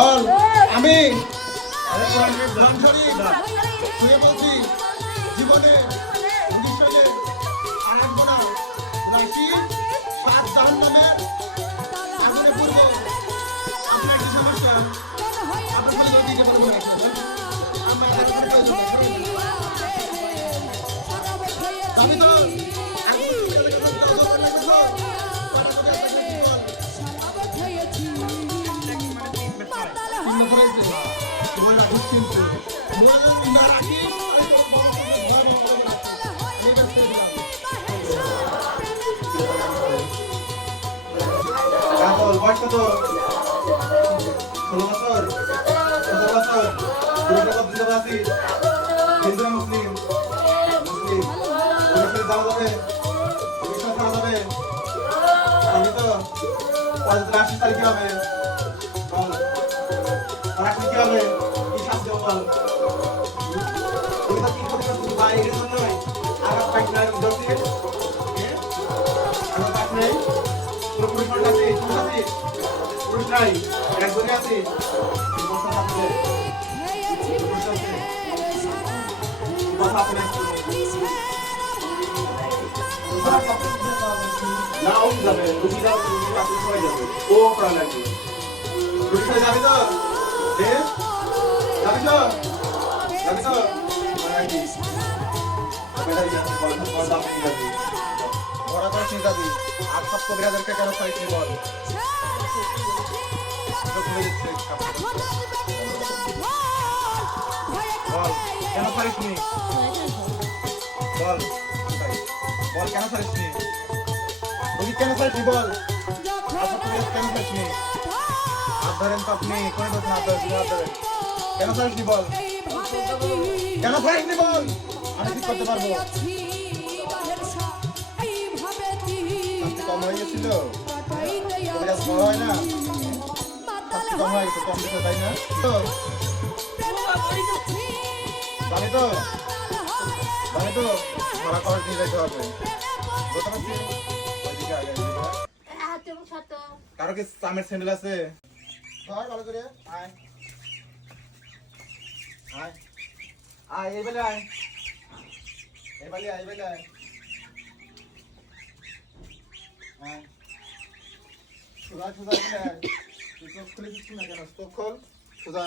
বল আমি শুয়ে বলছি জীবনে ভবিষ্যতে আর আসবো না রাশি 7 জাহান্নামের আগুনে পূর্ব আপনার কি সমস্যা আপনি বলে দিতে পারবেন আমি তো বয়স কত 16 বছর 17 বছর হিন্দু না মুসলিম মুসলিম যাওয়া যাবে করা যাবে আমি তো রাশি তারিখ কি হবে বল রাশি কি হবে কি শাস্তি বল তুমি তো কি করতে তুমি বাইরের জন্য আঘাত পাইছ না দর্শি আঘাত পাইছ নাই পুরোপুরি ফল আছে পুরুষ নাই একজনই আছে না ও যাবে রুটি যাবে সবাই যাবে ও করা লাগবে রুটি খাই যাবি তো যাবি তো ওরা করে চিন্তা যাবি আর সব কবিরাদেরকে কেন চাইছি বল বল কেন পারিসনি বল বল কেন পারিসনি রোগী কেন পারিসনি বল কেন পারিসনি হাত ধরেন তো আপনি কোন বলছেন হাত ধরেন কেন পারিসনি বল কেন পারিসনি বল আমি ঠিক করতে পারবো কম হয়ে গেছিল বড় হয় না কম হয়ে গেছে কম দিতে তাই না তো জানি তো ভাড়া করে দিয়ে যেতে হবে কারো কি চামের স্যান্ডেল আছে ভালো করে আয় আয় আয় এই বেলে আয় আয় সুজা তুই চোখ খুলে দিচ্ছি না কেন চোখ খোল সুজা